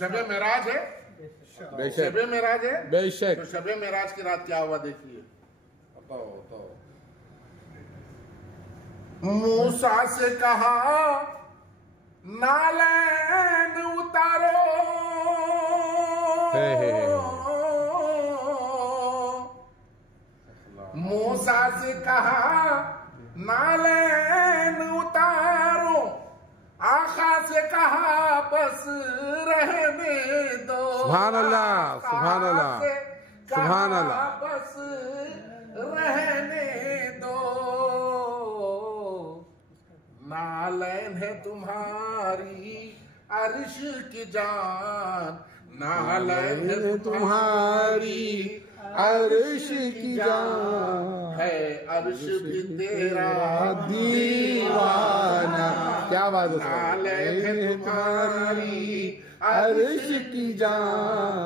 शबे मेराज है, शबे मेराज है बेशक। तो शबे मेराज की रात क्या हुआ देखिए। बताओ। मूसा से कहा नालैन उतारो, मूसा से कहा नालैन उतारो, आका से कहा बस रहने दो। सुभान अल्लाह, सुभान अल्लाह, सुभान अल्लाह। बस रहने दो, नालैन है तुम्हारी अर्श की जान, नालैन है तुम्हारी अर्श की जान, है अर्श भी तेरा दीवाना। क्या बात है, नालैन है तुम्हारी अर्श की जान।